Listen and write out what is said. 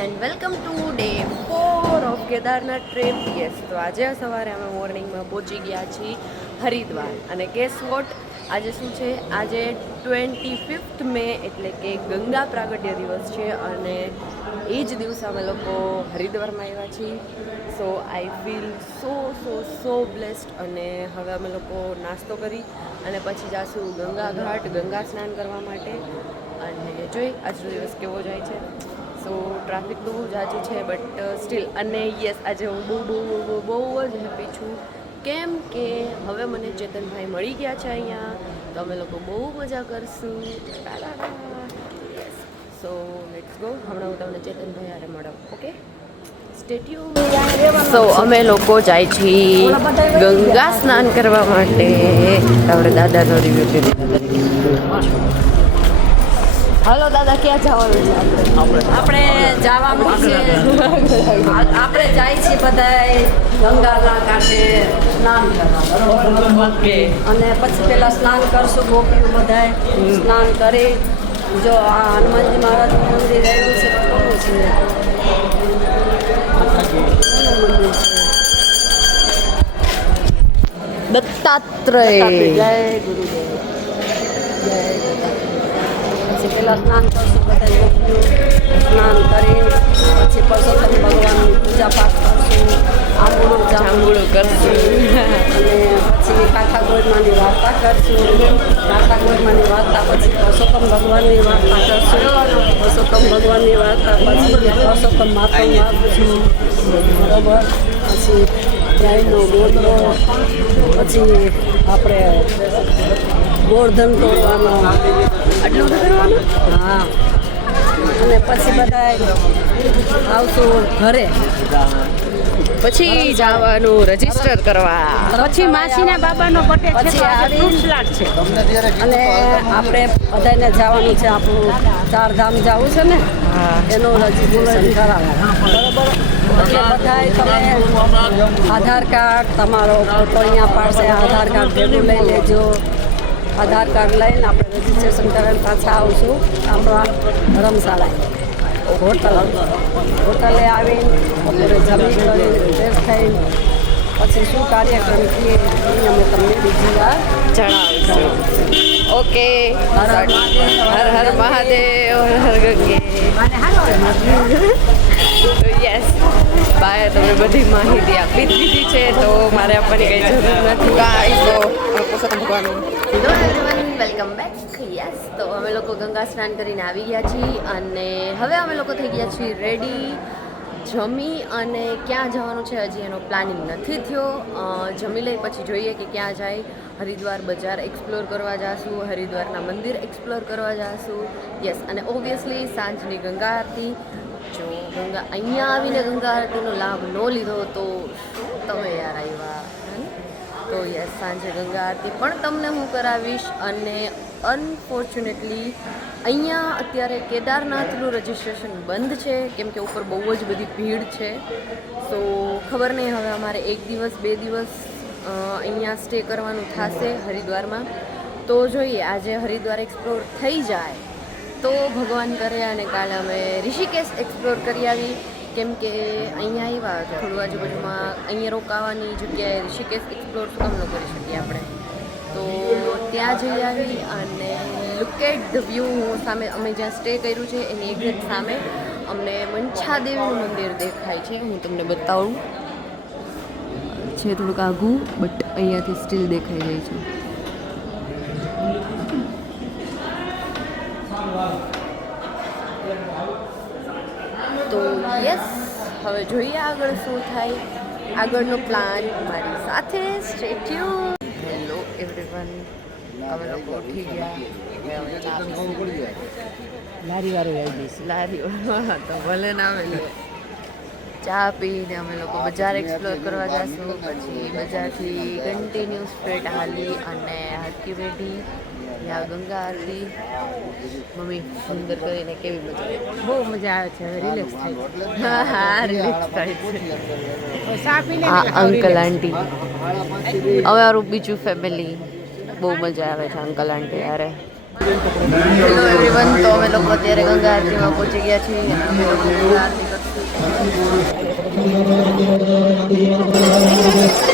And welcome to day 4 of Kedarnath trip. Yes, તો આજે સવારે અમે મોર્નિંગમાં પહોંચી ગયા છીએ હરિદ્વાર. અને ગેસ વોટ, આજે શું છે? આજે 25 મે એટલે કે ગંગા પ્રાગટ્ય દિવસ છે. અને એ જ દિવસે અમે લોકો હરિદ્વારમાં આવ્યા છીએ. સો આઈ ફીલ સો બ્લેસ્ડ. અને હવે અમે લોકો નાસ્તો કરી અને પછી જાશું ગંગા ઘાટ, ગંગા સ્નાન કરવા માટે. અને જોઈ આજનો દિવસ કેવો જાય છે. સો ટ્રાફિક તો બહુ જાજુ છે, બટ સ્ટીલ. અને યસ, આજે હું બહુ જ હેપી છું, કેમ કે હવે મને ચેતનભાઈ મળી ગયા છે અહીંયા. તો અમે લોકો બહુ મજા કરશું. Yes, so let's go. હમણાં હું તમને ચેતનભાઈ હારે મળું. Okay, statue. સો અમે લોકો જાય છીએ ગંગા સ્નાન કરવા માટે. આપણે દાદાનો રિવ્યુ કરી. હલો દાદા, ક્યાં જવાનું છે? આપણે જવાનું છે. આપણે જાય છીએ બધાય ગંગાના કાંઠે સ્નાન કરવા. ઓકે. અને પછી પેલા સ્નાન કરશું ગોપીઓ બધાય સ્નાન કરી. જો આ હનુમાનજી મહારાજનું મંદિર આવ્યું છે તો કોનું છે? દત્તાત્રેય. જય ગુરુદેવ, જય દત્તાત્રેય. પછી પેલા સ્નાન કરશું બધા ગોપીઓ સ્નાન કરી પછી પરસોત્તમ ભગવાનની પૂજા પાઠ કરશું, આંબોળું જાંબુડું કરશું. અને પછી કાંઠા ગોળમાની વાર્તા કરશું. કાંઠા ગોળમાની વાર્તા પછી પરસોત્તમ ભગવાનની વાર્તા કરશું. પરસોત્તમ ભગવાનની વાર્તા પછી પરસોત્તમ માતા વાંચશું. બરાબર. પછી ગાયનો ગોદડો, પછી આપણે ગોળધન તોડવાનો. આટલું બધું કરવાનું? હા. અને પછી બધા આવશું ઘરે. પછી જવાનું રજીસ્ટર કરવા. પછી માસીના બાબાનો બર્થડે છે, પછી ફ્રૂટ સલાડ છે. અને આપણે બધાને જવાનું છે, આપણું ચારધામ જવું છે ને, એનું રજીસ્ટ્રેશન કરાવવાનું. બરાબર. એટલે બધાય તમે આધાર કાર્ડ, તમારો ફોટો અહીંયા પાડશે, આધાર કાર્ડ ભેગું લઈ લેજો. આધાર કાર્ડ લઈને આપણે રજીસ્ટ્રેશન કરીને પાછા આવશું આપણા ધર્મશાળાએ. હોટલે આવીને બપોરે જમી કરીને ફ્રેશ થઈને પછી શું કાર્યક્રમ છીએ એ અમે તમને બીજી વાર જણાવીશું. ઓકે. હર હર મહાદેવ, હર હર ગંગે. તો યસ, બાય તમને બધી માહિતી આપી જ દીધી છે, તો મારે આપવાની કંઈ જરૂર નથી. કાંઈ તો ભગવાનું. Welcome back. યસ, તો અમે લોકો ગંગા સ્નાન કરીને આવી ગયા છીએ અને હવે અમે લોકો થઈ ગયા છીએ રેડી. જમી અને ક્યાં જવાનું છે હજી એનો પ્લાનિંગ નથી થયો. જમી લઈ પછી જોઈએ કે ક્યાં જાય. હરિદ્વાર બજાર એક્સપ્લોર કરવા જઈશું, હરિદ્વારના મંદિર એક્સપ્લોર કરવા જઈશું. યસ, અને ઓબ્વિયસલી સાંજની ગંગા આરતી. જો અહીંયા આવીને ગંગા આરતીનો લાભ ન લીધો તો શું તમે યાર આવ્યા. તો યસ, સાંજે ગંગા આરતી પણ તમને હું કરાવીશ. અને અનફોર્ચ્યુનેટલી અહીંયા અત્યારે કેદારનાથનું રજિસ્ટ્રેશન બંધ છે, કેમ કે ઉપર બહુ જ બધી ભીડ છે. સો ખબર નહીં હવે અમારે 1 દિવસ 2 દિવસ અહીંયા સ્ટે કરવાનું થશે હરિદ્વારમાં. તો જોઈએ, આજે હરિદ્વાર એક્સપ્લોર થઈ જાય તો ભગવાન કરે અને કાલે અમે ઋષિકેશ એક્સપ્લોર કરી આવી. કેમ કે અહીંયા આવ્યા તો થોડું આજુબાજુમાં અહીંયા રોકાવાની જગ્યાએ ઋષિકેશ એક્સપ્લોર શું કામ ન કરી શકીએ આપણે. તો ત્યાં જઈ આવી અને લુક એટ ધ વ્યૂ. હું સામે અમે જ્યાં સ્ટે કર્યું છે એની એક્ઝેક્ટ સામે અમને મંછાદેવીનું મંદિર દેખાય છે. હું તમને બતાવું. છે થોડુંક આઘું, બટ અહીંયાથી સ્ટીલ દેખાઈ જાય છે. તો યસ, હવે જોઈએ આગળ શું થાય. આગળનો પ્લાન મારી સાથે. સ્ટેટ્યુ. હેલો એવરીવન, અમે લોકો ઉઠી ગયા. લારી વાળું આવી જઈશું. લારી તો ભલે ના આવે. ચા પીને અમે લોકો બજાર એક્સપ્લોર કરવા જઈશું. પછી બજારથી કન્ટિન્યુ સ્ટ્રેટ હાલી અને હરકી વેઢી ત્યાં ગંગા આરતી. મમ્મી સુંદર કરીને કેવી મજા આવે. બહુ મજા આવે છે. હવે રિલેક્સ થાય છે. હા, રિલેક્સ થાય છે. ચા પીને આ અંકલ આંટી, અમારું બીજું ફેમિલી. બહુ મજા આવે છે અંકલ આંટી યારે. હેલો એવરીવન, તો અમે લોકો અત્યારે ગંગા આરતીમાં પહોંચી ગયા છીએ. અમે લોકો ગંગા આરતી કરશું.